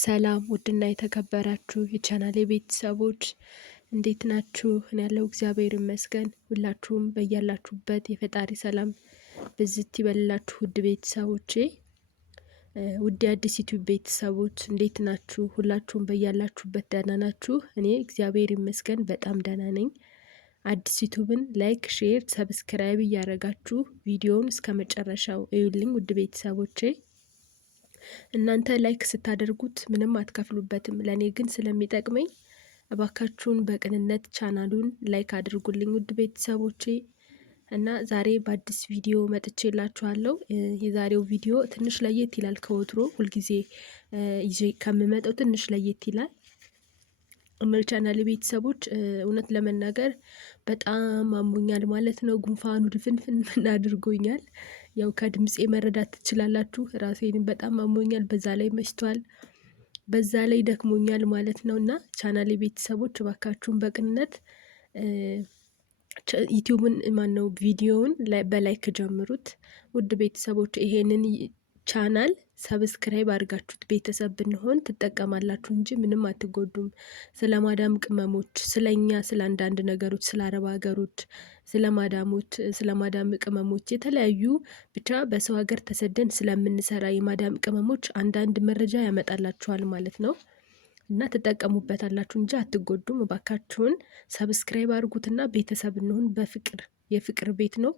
ሰላም ውድና የተከበራችሁ የቻናሌ ቤተሰቦች እንዴት ናችሁ? እኔ ያለው እግዚአብሔር ይመስገን። ሁላችሁም በያላችሁበት የፈጣሪ ሰላም ብዝት ይበልላችሁ። ውድ ቤተሰቦቼ ውድ አዲስ ዩቲዩብ ቤተሰቦች እንዴት ናችሁ? ሁላችሁም በያላችሁበት ደህና ናችሁ? እኔ እግዚአብሔር ይመስገን በጣም ደህና ነኝ። አዲስ ዩቲዩብን ላይክ፣ ሼር፣ ሰብስክራይብ እያደረጋችሁ ቪዲዮውን እስከ መጨረሻው እዩልኝ ውድ ቤተሰቦቼ። እናንተ ላይክ ስታደርጉት ምንም አትከፍሉበትም፣ ለኔ ግን ስለሚጠቅመኝ እባካችሁን በቅንነት ቻናሉን ላይክ አድርጉልኝ ውድ ቤተሰቦቼ። እና ዛሬ በአዲስ ቪዲዮ መጥቼላችኋለሁ። የዛሬው ቪዲዮ ትንሽ ለየት ይላል ከወትሮ ሁልጊዜ ይዤ ከምመጣው ትንሽ ለየት ይላል። ቻናሌ ቤተሰቦች እውነት ለመናገር በጣም አሞኛል ማለት ነው። ጉንፋኑ ድፍንፍን አድርጎኛል። ያው ከድምፄ መረዳት ትችላላችሁ። ራሴንም በጣም አሞኛል። በዛ ላይ መሽቷል፣ በዛ ላይ ደክሞኛል ማለት ነው። እና ቻናሌ ቤተሰቦች እባካችሁን በቅንነት ዩቲዩብን ማነው ቪዲዮውን በላይክ ጀምሩት ውድ ቤተሰቦች። ይሄንን ቻናል ሰብስክራይብ አድርጋችሁት ቤተሰብ ብንሆን ትጠቀማላችሁ እንጂ ምንም አትጎዱም። ስለ ማዳም ቅመሞች፣ ስለኛ፣ ስለ አንዳንድ ነገሮች፣ ስለ አረብ ሀገሮች፣ ስለ ማዳሞች፣ ስለ ማዳም ቅመሞች የተለያዩ ብቻ በሰው ሀገር ተሰደን ስለምንሰራ የማዳም ቅመሞች አንዳንድ መረጃ ያመጣላችኋል ማለት ነው። እና ትጠቀሙበታላችሁ እንጂ አትጎዱም። እባካችሁን ሰብስክራይብ አድርጉትና ቤተሰብ እንሁን። በፍቅር የፍቅር ቤት ነው።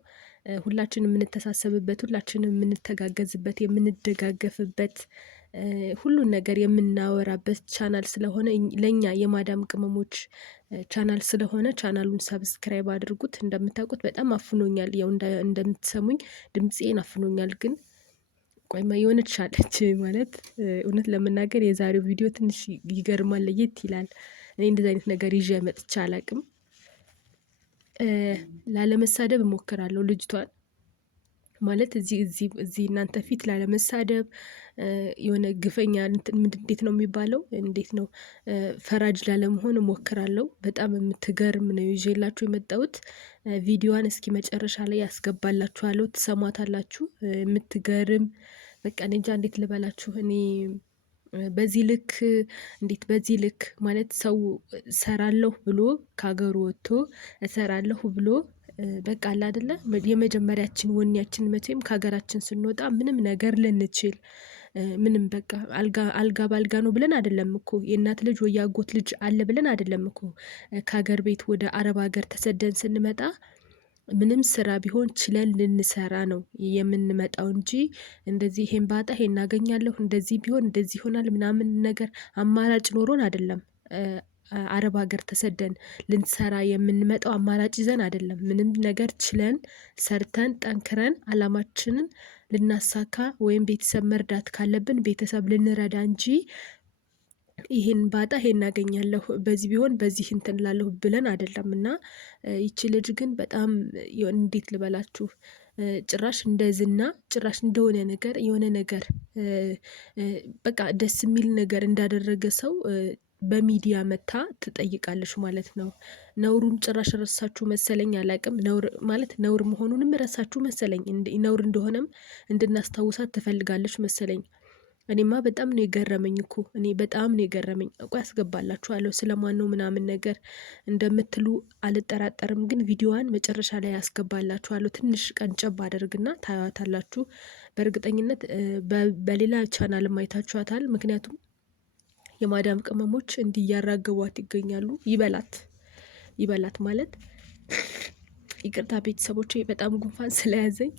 ሁላችንም የምንተሳሰብበት፣ ሁላችንም የምንተጋገዝበት፣ የምንደጋገፍበት፣ ሁሉን ነገር የምናወራበት ቻናል ስለሆነ ለኛ የማዳም ቅመሞች ቻናል ስለሆነ ቻናሉን ሰብስክራይብ አድርጉት። እንደምታውቁት በጣም አፍኖኛል። ያው እንደምትሰሙኝ ድምፄን አፍኖኛል። ግን ቆይማ የሆነች አለች ማለት እውነት ለመናገር የዛሬው ቪዲዮ ትንሽ ይገርማል፣ ለየት ይላል። እኔ እንደዚህ አይነት ነገር ይዤ መጥቼ አላቅም። ላለመሳደብ እሞክራለሁ ልጅቷን ማለት እዚህ እናንተ ፊት ላለመሳደብ የሆነ ግፈኛ እንዴት ነው የሚባለው? እንዴት ነው ፈራጅ ላለመሆን እሞክራለሁ። በጣም የምትገርም ነው ይዤላችሁ የመጣሁት። ቪዲዮዋን እስኪ መጨረሻ ላይ ያስገባላችኋለሁ፣ ትሰሟታላችሁ። የምትገርም በቃ እኔ እንጃ እንዴት ልበላችሁ። እኔ በዚህ ልክ እንዴት በዚህ ልክ ማለት ሰው እሰራለሁ ብሎ ከሀገሩ ወጥቶ እሰራለሁ ብሎ በቃ አለ አይደለ የመጀመሪያችን ወኔያችን መቼም ከሀገራችን ስንወጣ ምንም ነገር ልንችል ምንም በቃ አልጋ ባልጋ ነው ብለን አይደለም እኮ የእናት ልጅ ወይ የአጎት ልጅ አለ ብለን አይደለም እኮ ከሀገር ቤት ወደ አረብ ሀገር ተሰደን ስንመጣ ምንም ስራ ቢሆን ችለን ልንሰራ ነው የምንመጣው እንጂ እንደዚህ ይሄን ባጣ ይሄን አገኛለሁ እንደዚህ ቢሆን እንደዚህ ይሆናል ምናምን ነገር አማራጭ ኖሮን አይደለም። አረብ ሀገር ተሰደን ልንሰራ የምንመጣው አማራጭ ይዘን አይደለም። ምንም ነገር ችለን ሰርተን ጠንክረን አላማችንን ልናሳካ ወይም ቤተሰብ መርዳት ካለብን ቤተሰብ ልንረዳ እንጂ ይሄን ባጣ ይሄን አገኛለሁ በዚህ ቢሆን በዚህ እንትን እላለሁ ብለን አይደለም። እና ይቺ ልጅ ግን በጣም እንዴት ልበላችሁ ጭራሽ እንደዝና ጭራሽ እንደሆነ ነገር የሆነ ነገር በቃ ደስ የሚል ነገር እንዳደረገ ሰው በሚዲያ መታ ትጠይቃለች ማለት ነው። ነውሩን ጭራሽ ረሳችሁ መሰለኝ፣ አላቅም። ነውር ማለት ነውር መሆኑንም ረሳችሁ መሰለኝ። ነውር እንደሆነም እንድናስታውሳት ትፈልጋለች መሰለኝ። እኔማ በጣም ነው የገረመኝ እኮ እኔ በጣም ነው የገረመኝ። እኮ ያስገባላችኋለሁ ስለማን ነው ምናምን ነገር እንደምትሉ አልጠራጠርም። ግን ቪዲዮዋን መጨረሻ ላይ ያስገባላችኋለሁ። ትንሽ ቀንጨብ አደርግና ታያታላችሁ። በእርግጠኝነት በሌላ ቻናልም አይታችኋታል። ምክንያቱም የማዳም ቅመሞች እንዲህ እያራገቧት ይገኛሉ። ይበላት ማለት ይቅርታ ቤተሰቦቼ በጣም ጉንፋን ስለያዘኝ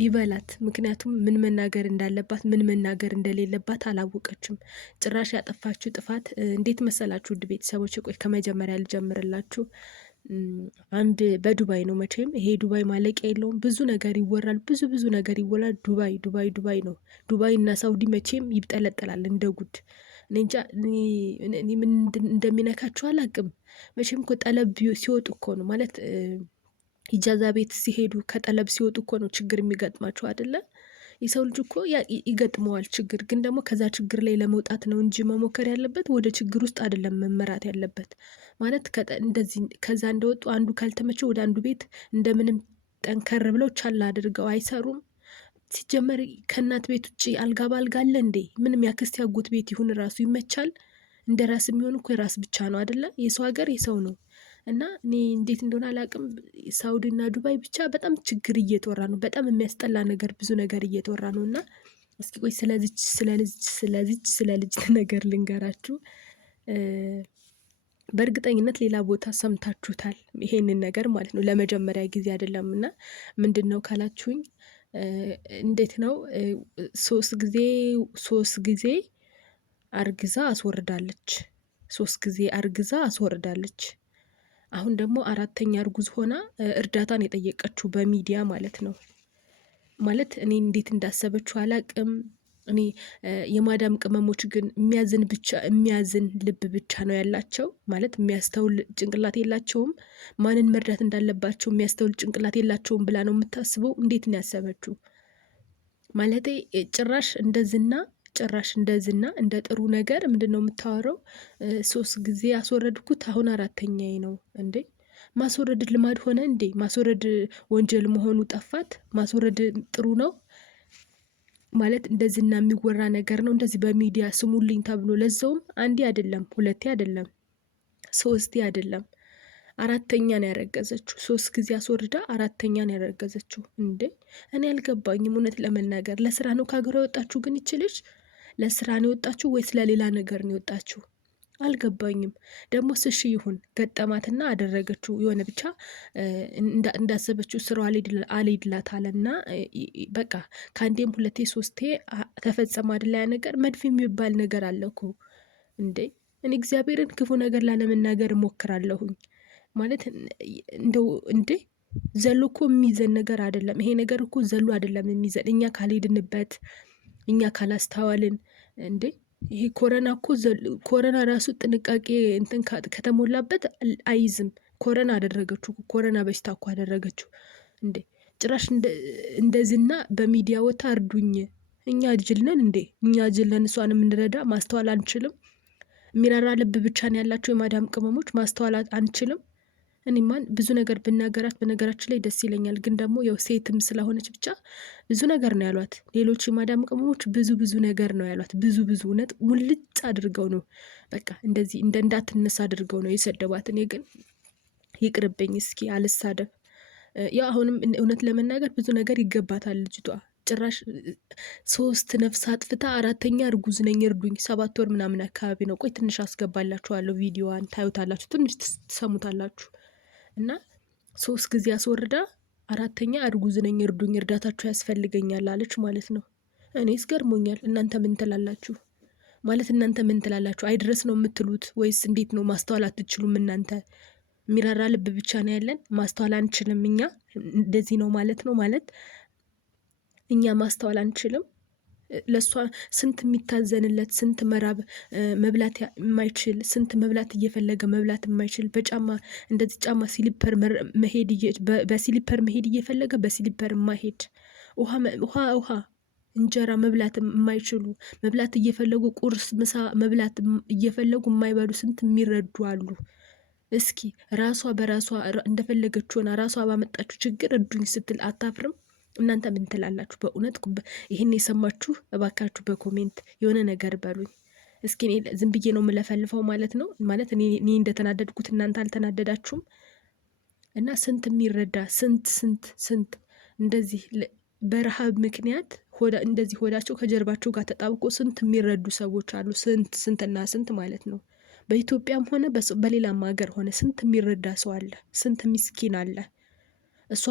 ይበላት። ምክንያቱም ምን መናገር እንዳለባት ምን መናገር እንደሌለባት አላወቀችም። ጭራሽ ያጠፋችሁ ጥፋት እንዴት መሰላችሁ? ውድ ቤተሰቦች ቆይ ከመጀመሪያ ልጀምርላችሁ። አንድ በዱባይ ነው መቼም ይሄ ዱባይ ማለቂያ የለውም። ብዙ ነገር ይወራል፣ ብዙ ነገር ይወራል። ዱባይ ነው። ዱባይ እና ሳውዲ መቼም ይብጠለጠላል እንደ ጉድ። እኔ እንጃ እኔ ምን እንደሚነካቸው አላቅም። መቼም እኮ ጠለብ ሲወጡ እኮ ነው ማለት ኢጃዛ ቤት ሲሄዱ ከጠለብ ሲወጡ እኮ ነው ችግር የሚገጥማቸው አይደለ? የሰው ልጅ እኮ ይገጥመዋል ችግር። ግን ደግሞ ከዛ ችግር ላይ ለመውጣት ነው እንጂ መሞከር ያለበት ወደ ችግር ውስጥ አይደለም መመራት ያለበት። ማለት እንደዚህ ከዛ እንደወጡ አንዱ ካልተመቸው ወደ አንዱ ቤት እንደምንም ጠንከር ብለው ቻል አድርገው አይሰሩም። ሲጀመር ከእናት ቤት ውጭ አልጋ ባልጋ አለ እንዴ? ምንም ያክስት ያጎት ቤት ይሁን ራሱ ይመቻል። እንደ ራስ የሚሆን እኮ የራስ ብቻ ነው አደለ? የሰው ሀገር የሰው ነው። እና እኔ እንዴት እንደሆነ አላቅም። ሳውዲ እና ዱባይ ብቻ በጣም ችግር እየተወራ ነው። በጣም የሚያስጠላ ነገር፣ ብዙ ነገር እየተወራ ነው። እና እስኪ ቆይ ስለ ልጅ ነገር ልንገራችሁ። በእርግጠኝነት ሌላ ቦታ ሰምታችሁታል ይሄንን ነገር ማለት ነው። ለመጀመሪያ ጊዜ አይደለም። እና ምንድን ነው ካላችሁኝ እንዴት ነው ሶስት ጊዜ አርግዛ አስወርዳለች። 3 ጊዜ አርግዛ አስወርዳለች። አሁን ደግሞ 4ተኛ እርጉዝ ሆና እርዳታን የጠየቀችው በሚዲያ ማለት ነው። ማለት እኔ እንዴት እንዳሰበችው አላቅም። እኔ የማዳም ቅመሞች ግን የሚያዝን ልብ ብቻ ነው ያላቸው። ማለት የሚያስተውል ጭንቅላት የላቸውም። ማንን መርዳት እንዳለባቸው የሚያስተውል ጭንቅላት የላቸውም ብላ ነው የምታስበው። እንዴት ነው ያሰበችው? ማለቴ ጭራሽ እንደዝና እንደ ጥሩ ነገር ምንድን ነው የምታወራው? 3 ጊዜ አስወረድኩት አሁን 4ተኛዬ ነው እንዴ? ማስወረድ ልማድ ሆነ እንዴ? ማስወረድ ወንጀል መሆኑ ጠፋት? ማስወረድ ጥሩ ነው ማለት እንደዝና የሚወራ ነገር ነው። እንደዚህ በሚዲያ ስሙልኝ ተብሎ ለዛውም አንዴ አይደለም፣ 2 አይደለም፣ 3 አይደለም፣ 4ተኛ ነው ያረገዘችው። 3 ጊዜ አስወርዳ 4ተኛ ነው ያረገዘችው። እንዴ እኔ አልገባኝም እውነት ለመናገር። ለስራ ነው ከሀገሯ የወጣችሁ? ግን ይችልሽ ለስራ ነው የወጣችሁ ወይስ ለሌላ ነገር ነው የወጣችሁ? አልገባኝም። ደግሞ ስሺ ይሁን ገጠማትና አደረገችው። የሆነ ብቻ እንዳሰበችው ስራው አልሄድላት አለና በቃ ከአንዴም 2 3 ተፈጸመ አይደል? ያ ነገር መድፍ የሚባል ነገር አለ እኮ እንዴ። እኔ እግዚአብሔርን ክፉ ነገር ላለመናገር እሞክራለሁኝ። ማለት እንደው እንዴ ዘሎ እኮ የሚይዘን ነገር አይደለም። ይሄ ነገር እኮ ዘሎ አይደለም የሚይዘን፣ እኛ ካልሄድንበት፣ እኛ ካላስተዋልን። እንዴ ይሄ ኮረና ራሱ ጥንቃቄ እንትን ከተሞላበት አይዝም። ኮረና አደረገችው፣ ኮረና በሽታ እኮ አደረገችው። እንዴ ጭራሽ እንደዝና በሚዲያ ወታ እርዱኝ። እኛ ጅል ነን እንዴ? እኛ ጅል ነን እሷን የምንረዳ? ማስተዋል አንችልም? የሚራራ ልብ ብቻ ነው ያላቸው የማዳም ቅመሞች። ማስተዋል አንችልም? እኔማን ብዙ ነገር ብናገራት በነገራችን ላይ ደስ ይለኛል። ግን ደግሞ ያው ሴትም ስለሆነች ብቻ ብዙ ነገር ነው ያሏት። ሌሎች የማዳም ቅመሞች ብዙ ነገር ነው ያሏት። ብዙ እውነት ሙልጭ አድርገው ነው በቃ እንደዚህ እንዳትነሳ አድርገው ነው የሰደቧት። እኔ ግን ይቅርብኝ እስኪ አልሳደብ። ያው አሁንም እውነት ለመናገር ብዙ ነገር ይገባታል ልጅቷ። ጭራሽ 3 ነፍስ አጥፍታ 4ተኛ እርጉዝ ነኝ እርዱኝ። 7 ወር ምናምን አካባቢ ነው። ቆይ ትንሽ አስገባላችኋለሁ፣ ቪዲዮዋን ታዩታላችሁ፣ ትንሽ ትሰሙታላችሁ። እና 3 ጊዜ አስወርዳ 4ተኛ እርጉዝ ነኝ እርዱኝ፣ እርዳታችሁ ያስፈልገኛል አለች ማለት ነው። እኔስ ገርሞኛል። እናንተ ምን ትላላችሁ? ማለት እናንተ ምን ትላላችሁ? አይድረስ ነው የምትሉት ወይስ እንዴት ነው? ማስተዋል አትችሉም እናንተ? የሚራራ ልብ ብቻ ነው ያለን፣ ማስተዋል አንችልም እኛ። እንደዚህ ነው ማለት ነው። ማለት እኛ ማስተዋል አንችልም። ለእሷ ስንት የሚታዘንለት፣ ስንት መራብ መብላት የማይችል፣ ስንት መብላት እየፈለገ መብላት የማይችል፣ በጫማ እንደዚህ ጫማ ሲሊፐር በሲሊፐር መሄድ እየፈለገ በሲሊፐር የማይሄድ፣ ውሃ እንጀራ መብላት የማይችሉ፣ መብላት እየፈለጉ ቁርስ ምሳ መብላት እየፈለጉ የማይበሉ ስንት የሚረዱ አሉ። እስኪ ራሷ በራሷ እንደፈለገች ሆና ራሷ ባመጣችሁ ችግር እርዱኝ ስትል አታፍርም? እናንተ ምን ትላላችሁ? በእውነት ይህን የሰማችሁ እባካችሁ በኮሜንት የሆነ ነገር በሉኝ እስኪ። እኔ ዝም ብዬ ነው የምለፈልፈው ማለት ነው። ማለት እኔ እንደተናደድኩት እናንተ አልተናደዳችሁም? እና ስንት የሚረዳ ስንት እንደዚህ በረሃብ ምክንያት እንደዚህ ሆዳቸው ከጀርባቸው ጋር ተጣብቆ ስንት የሚረዱ ሰዎች አሉ። ስንትና ስንት ማለት ነው። በኢትዮጵያም ሆነ በሌላም ሀገር ሆነ ስንት የሚረዳ ሰው አለ። ስንት ሚስኪን አለ። እሷ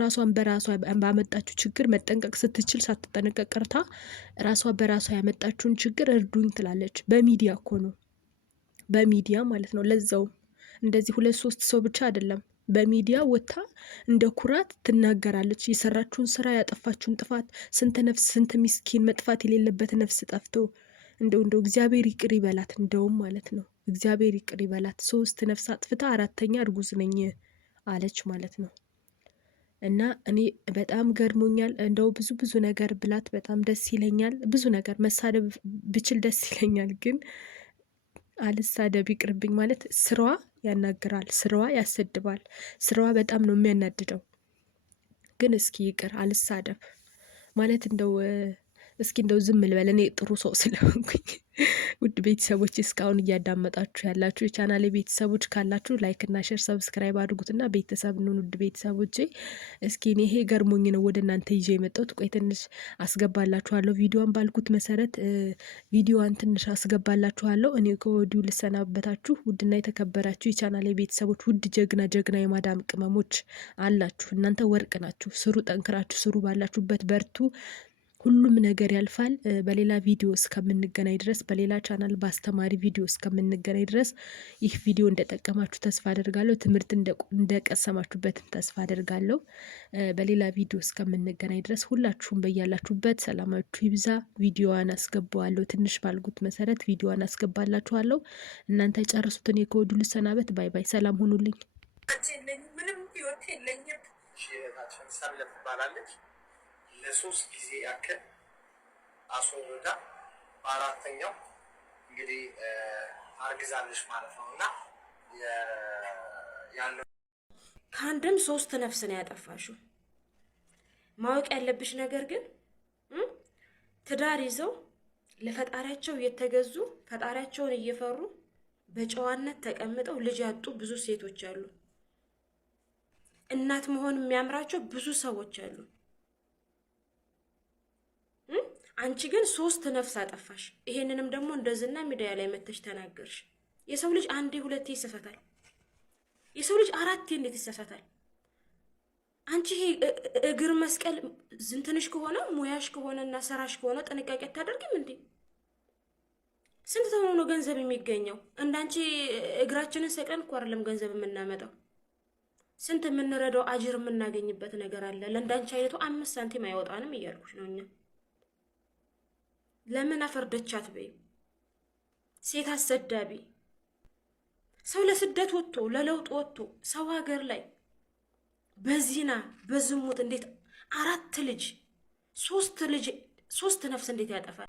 ራሷን በራሷ ባመጣችው ችግር መጠንቀቅ ስትችል ሳትጠነቀቅ ቀርታ ራሷ በራሷ ያመጣችውን ችግር እርዱኝ ትላለች። በሚዲያ እኮ ነው፣ በሚዲያ ማለት ነው። ለዛውም እንደዚህ 2 3 ሰው ብቻ አይደለም። በሚዲያ ወታ እንደ ኩራት ትናገራለች። የሰራችውን ስራ፣ ያጠፋችውን ጥፋት፣ ስንት ነፍስ፣ ስንት ሚስኪን መጥፋት የሌለበት ነፍስ ጠፍቶ እንደው እግዚአብሔር ይቅር ይበላት። እንደውም ማለት ነው እግዚአብሔር ይቅር ይበላት። 3 ነፍስ አጥፍታ 4ተኛ እርጉዝ ነኝ አለች ማለት ነው። እና እኔ በጣም ገርሞኛል። እንደው ብዙ ነገር ብላት በጣም ደስ ይለኛል። ብዙ ነገር መሳደብ ብችል ደስ ይለኛል፣ ግን አልሳደብ ይቅርብኝ። ማለት ስራዋ ያናግራል፣ ስራዋ ያሰድባል፣ ስራዋ በጣም ነው የሚያናድደው። ግን እስኪ ይቅር አልሳደብ። ማለት እንደው እስኪ እንደው ዝም ልበል እኔ ጥሩ ሰው ስለሆንኩኝ። ውድ ቤተሰቦች እስካሁን እያዳመጣችሁ ያላችሁ የቻናሌ ቤተሰቦች ካላችሁ ላይክ እና ሼር ሰብስክራይብ አድርጉትና ቤተሰብ ኑን። ውድ ቤተሰቦቼ እስኪ እኔ ይሄ ገርሞኝ ነው ወደ እናንተ ይዤ የመጣሁት። ቆይ ትንሽ አስገባላችኋለሁ። ቪዲዮን ባልኩት መሰረት ቪዲዮዋን ትንሽ አስገባላችኋለሁ። እኔ ከወዲሁ ልሰናበታችሁ። ውድና የተከበራችሁ የቻናሌ ቤተሰቦች፣ ውድ ጀግና ጀግና የማዳም ቅመሞች አላችሁ። እናንተ ወርቅ ናችሁ። ስሩ፣ ጠንክራችሁ ስሩ። ባላችሁበት በርቱ። ሁሉም ነገር ያልፋል። በሌላ ቪዲዮ እስከምንገናኝ ድረስ በሌላ ቻናል በአስተማሪ ቪዲዮ እስከምንገናኝ ድረስ ይህ ቪዲዮ እንደጠቀማችሁ ተስፋ አደርጋለሁ። ትምህርት እንደቀሰማችሁበትም ተስፋ አደርጋለሁ። በሌላ ቪዲዮ እስከምንገናኝ ድረስ ሁላችሁም በያላችሁበት ሰላማችሁ ይብዛ። ቪዲዮዋን አስገባዋለሁ። ትንሽ ባልጉት መሰረት ቪዲዮዋን አስገባላችኋለሁ። እናንተ ጨርሱትን። ከወዲሁ ልሰናበት። ባይ ባይ። ሰላም ሁኑልኝ። ምንም ህይወት የለኝም። ለሶስት ጊዜ ያክል አስወርዳ በአራተኛው እንግዲህ አርግዛለች ማለት ነው። እና ያለው ከአንድም 3 ነፍስ ነው ያጠፋሽው። ማወቅ ያለብሽ ነገር ግን ትዳር ይዘው ለፈጣሪያቸው እየተገዙ ፈጣሪያቸውን እየፈሩ በጨዋነት ተቀምጠው ልጅ ያጡ ብዙ ሴቶች አሉ። እናት መሆን የሚያምራቸው ብዙ ሰዎች አሉ። አንቺ ግን 3 ነፍስ አጠፋሽ። ይሄንንም ደግሞ እንደዝና ሚዲያ ላይ መተሽ ተናገርሽ። የሰው ልጅ አንዴ ሁለቴ ይሰፈታል። የሰው ልጅ 4 እንዴት ይሰፈታል? አንቺ ይሄ እግር መስቀል ዝንትንሽ ከሆነ ሙያሽ ከሆነና ሰራሽ ከሆነ ጥንቃቄ አታደርጊም እንዴ? ስንት ተሆኖ ነው ገንዘብ የሚገኘው? እንዳንቺ እግራችንን ሰቅለን እኮ አይደለም ገንዘብ የምናመጣው። ስንት የምንረዳው አጅር የምናገኝበት ነገር አለ። ለእንዳንቺ አይነቱ 5 ሳንቲም አይወጣንም እያልኩሽ ነው። እኛ ለምን አፈርደቻት በይ? ሴት አሰዳቢ ሰው ለስደት ወጥቶ ለለውጥ ወጥቶ ሰው ሀገር ላይ በዚና በዝሙት እንዴት 4 ልጅ 3 ነፍስ እንዴት ያጠፋል?